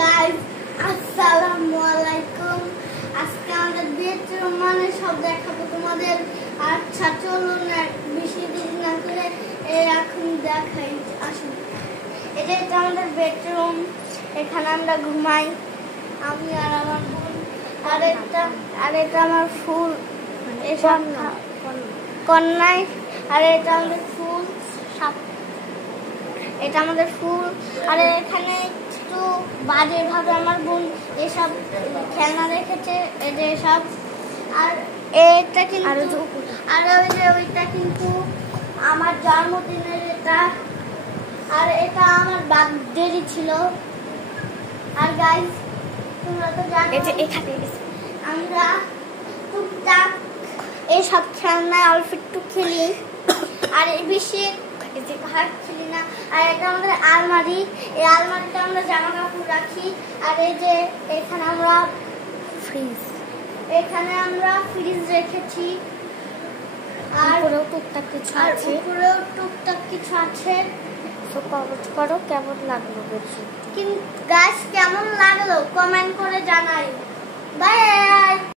Guys আসসালামু আলাইকুম। আজকে আমরা বেডরুম মানে সব দেখাবো তোমাদের। আচ্ছা চলুন বেশি দেরি না করে এখন দেখাই। আসুন, এটা আমাদের বেডরুম। এখানে আমরা ঘুমাই, আমি আর আমার বোন। আর এটা আমার ফুল, এসব কন্যাই। আর এটা আমাদের ফুল, এটা আমাদের ফুল। আর এখানে একটু বাজে ভাবে আমার বোন এসব খেলনা রেখেছে, এটা এসব। আর এটা কিন্তু ওইটা কিন্তু আমার জন্মদিনের এটা। আর এটা আমার বার্থডে ছিল। আর গাইস তোমরা তো জানো এখানে আমরা টুকটাক এইসব খেলনা অল্প একটু খেলি, আর বেশি খেলি না। আর এটা আমাদের আলমারি, এই আলমারিতে আমরা জামা কাপড় রাখি। আর এই যে এখানে আমরা ফ্রিজ রেখেছি। আর টুকটাক কিছু আছে। কমেন্ট করো কেমন লাগলো বেশি, কিন্তু গাছ কেমন লাগলো কমেন্ট করে জানাই। বাই।